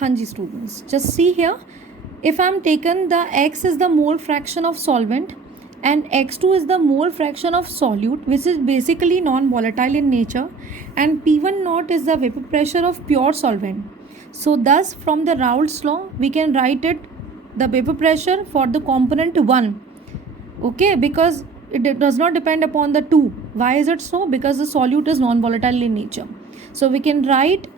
Hanji students, just see here. If I am taken the X is the mole fraction of solvent and X2 is the mole fraction of solute, which is basically non-volatile in nature, and P1 naught is the vapor pressure of pure solvent. So thus from the Raoult's law we can write it the vapor pressure for the component 1. Okay, because it does not depend upon the 2. Why is it so? Because the solute is non-volatile in nature. So we can write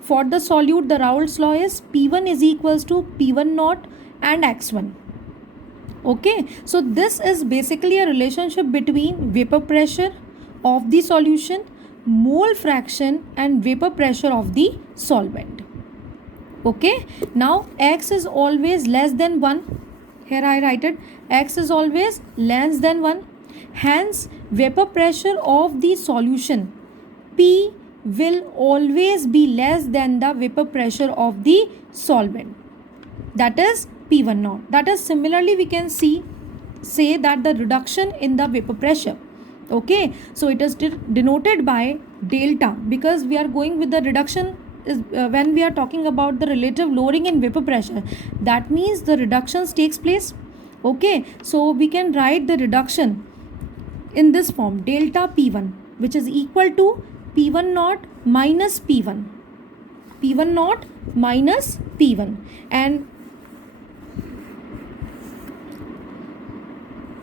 for the solute, the Raoult's law is P1 is equals to P1 naught and X1. Okay, so this is basically a relationship between vapor pressure of the solution, mole fraction and vapor pressure of the solvent. Okay, now X is always less than 1. Here I write it, X is always less than 1. Hence, vapor pressure of the solution P will always be less than the vapor pressure of the solvent, that is P1 naught. That is similarly we can say that the reduction in the vapor pressure. Okay, so it is denoted by delta, because we are going with the reduction is when we are talking about the relative lowering in vapor pressure, that means the reductions takes place. Okay, so we can write the reduction in this form, delta P1, which is equal to P1 naught minus P1. P1 naught minus P1. And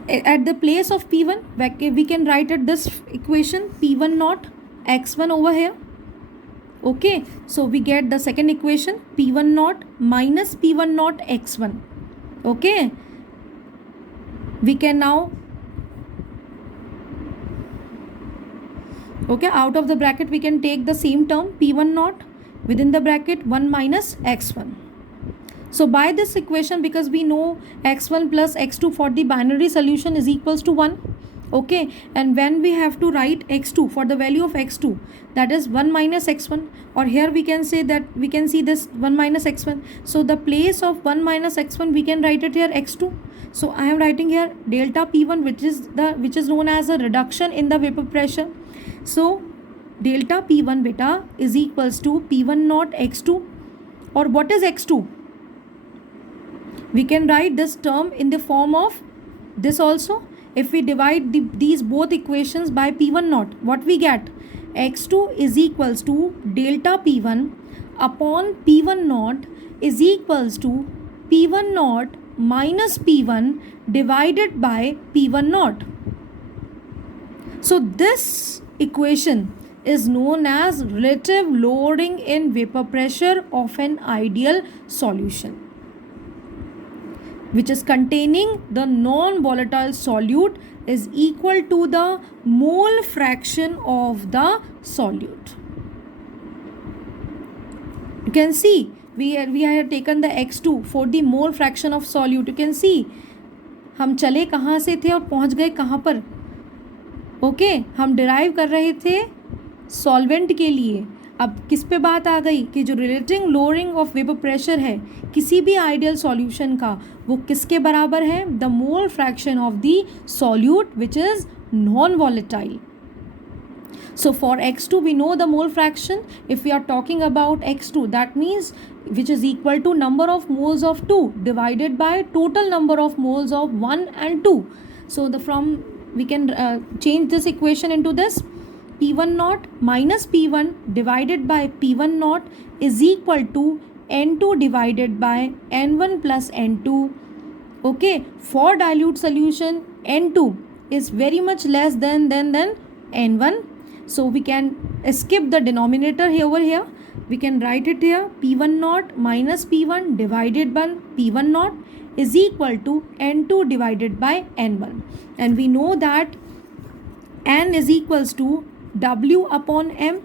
at the place of P1, we can write it this equation, P1 naught X1 over here. Okay, so we get the second equation, P1 naught minus P1 naught X1. Okay, we can now, okay, out of the bracket we can take the same term P1 naught within the bracket 1 minus X1. So by this equation, because we know X1 plus X2 for the binary solution is equals to 1. Okay, and when we have to write X2 for the value of X2, that is 1 minus X1, or here we can say that we can see this 1 minus X1. So the place of 1 minus X1 we can write it here X2. So I am writing here delta P1, which is known as a reduction in the vapor pressure. So delta P1 beta is equals to P1 naught X2, or what is X2? We can write this term in the form of this also. If we divide these both equations by P1 naught, what we get? X2 is equals to delta P1 upon P1 naught is equals to P1 naught minus P1 divided by P1 naught. So this equation is known as relative lowering in vapor pressure of an ideal solution, which is containing the non-volatile solute is equal to the mole fraction of the solute. You can see we have taken the X2 for the mole fraction of solute. You can see हम चले कहाँ से थे और पहुँच गए कहाँ पर. ओके, हम डिराइव कर रहे थे सॉल्वेंट के लिए. अब किस पे बात आ गई कि जो relative lowering of vapour pressure है किसी भी आइडियल सॉल्यूशन का, वो किसके बराबर है? The mole fraction of the solute which is non volatile. So for X2 we know the mole fraction. If we are talking about X2, that means which is equal to number of moles of 2 divided by total number of moles of 1 and 2. So we can change this equation into this. P1 naught minus P1 divided by P1 naught is equal to N2 divided by N1 plus N2. Okay, for dilute solution N2 is very much less than N1. So we can skip the denominator here over here. We can write it here, P1 naught minus P1 divided by P1 naught is equal to N2 divided by N1. And we know that N is equals to W upon M.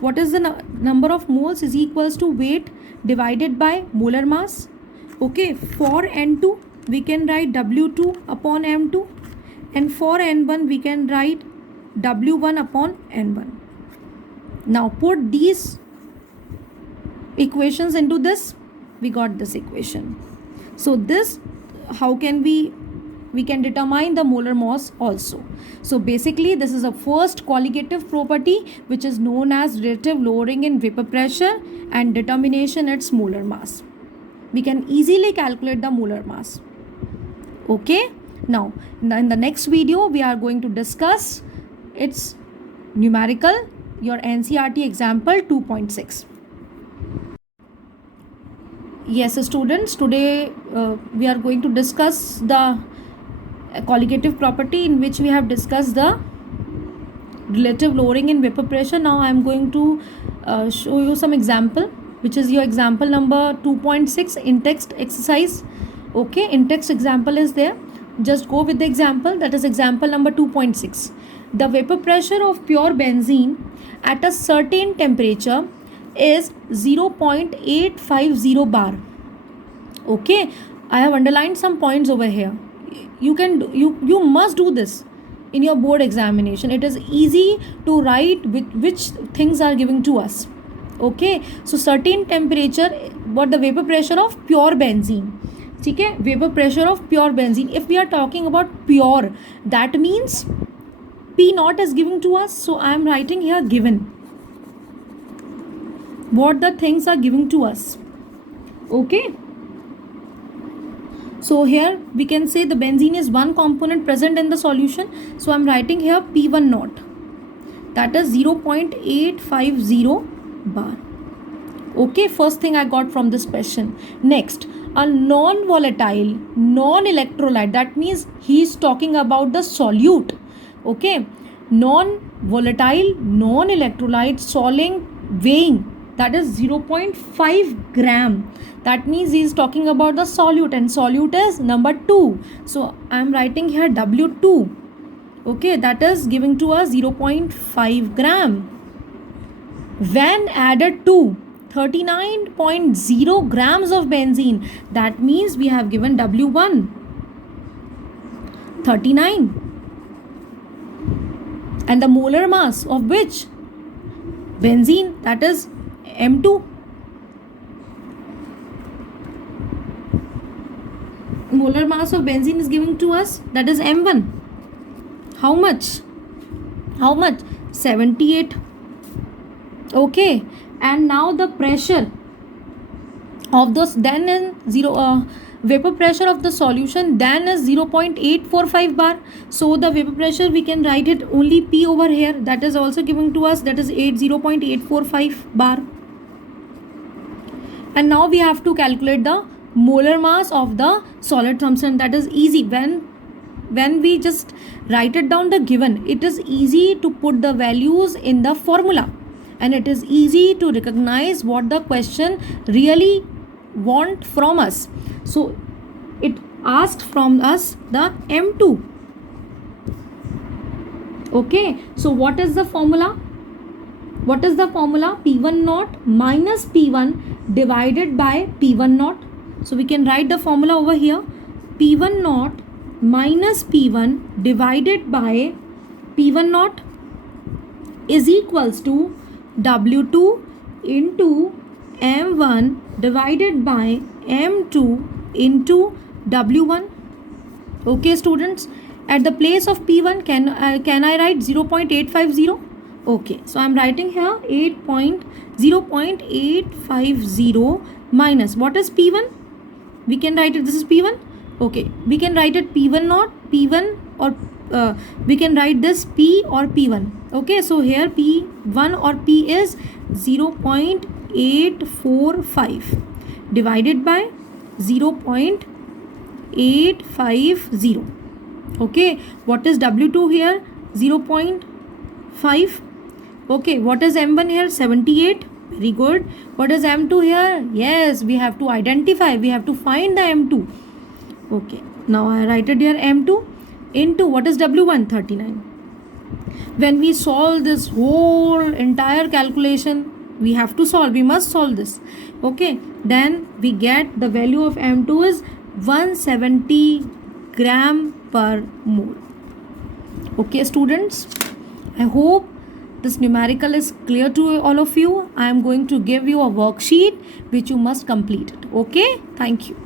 What is the number of moles is equals to weight divided by molar mass. Okay, for N2 we can write W2 upon M2, and for N1 we can write W1 upon N1. Now put these equations into this, we got this equation. So this, how can we can determine the molar mass also. So basically this is a first qualitative property which is known as relative lowering in vapor pressure, and determination its molar mass. We can easily calculate the molar mass. Okay, now in the next video we are going to discuss its numerical, your NCERT example 2.6. Yes, students, today we are going to discuss the colligative property in which we have discussed the relative lowering in vapor pressure. Now I am going to show you some example, which is your example number 2.6 in text exercise. Okay, in text example is there. Just go with the example, that is example number 2.6. The vapor pressure of pure benzene at a certain temperature is 0.850 bar. Okay, I have underlined some points over here. You must do this in your board examination. It is easy to write which things are given to us. Okay, so certain temperature, what the vapor pressure of pure benzene. ठीक है, vapor pressure of pure benzene. If we are talking about pure, that means P naught is given to us. So I am writing here given. What the things are given to us. Okay. So here we can say the benzene is one component present in the solution. So I am writing here P1 naught. That is 0.850 bar. Okay, first thing I got from this question. Next, a non-volatile, non-electrolyte. That means he is talking about the solute. Okay, non-volatile, non-electrolyte weighing. That is 0.5 gram. That means he is talking about the solute, and solute is number 2. So I am writing here W2. Okay, that is giving to us 0.5 gram. When added to 39.0 grams of benzene, that means we have given W1 39, and the molar mass of which benzene, that is M2. Molar mass of benzene is given to us, that is M1. How much? 78. Okay, and now the pressure of those, then in vapor pressure of the solution then is 0.845 bar. So the vapor pressure we can write it only P over here, that is also given to us, that is 0.845 bar. And now we have to calculate the molar mass of the solid Thomson. That is easy. When we just write it down the given, it is easy to put the values in the formula, and it is easy to recognize what the question really want from us. So it asked from us the M2. Okay, so what is the formula? P1 naught minus P1 divided by P1 naught. So we can write the formula over here. P1 naught minus P1 divided by P1 naught is equals to W2 into M1 divided by M2 into W1. Okay, students, at the place of P1 can I write 0.850? Okay, so I am writing here 0.850 minus, what is P1? We can write it, this is P1. Okay, we can write it P1 naught, P1, or we can write this P or P1. Okay, so here P1 or P is 0.845 divided by 0.850. Okay, what is W2 here? 0.5. Okay, what is M1 here? 78. Very good. What is M2 here? Yes, we have to identify, we have to find the M2. Okay, now I write it here M2 into, what is W1? 39. When we solve this whole entire calculation, we must solve this. Okay, then we get the value of M2 is 170 gram per mole. Okay, students, I hope this numerical is clear to all of you. I am going to give you a worksheet which you must complete it. Okay, thank you.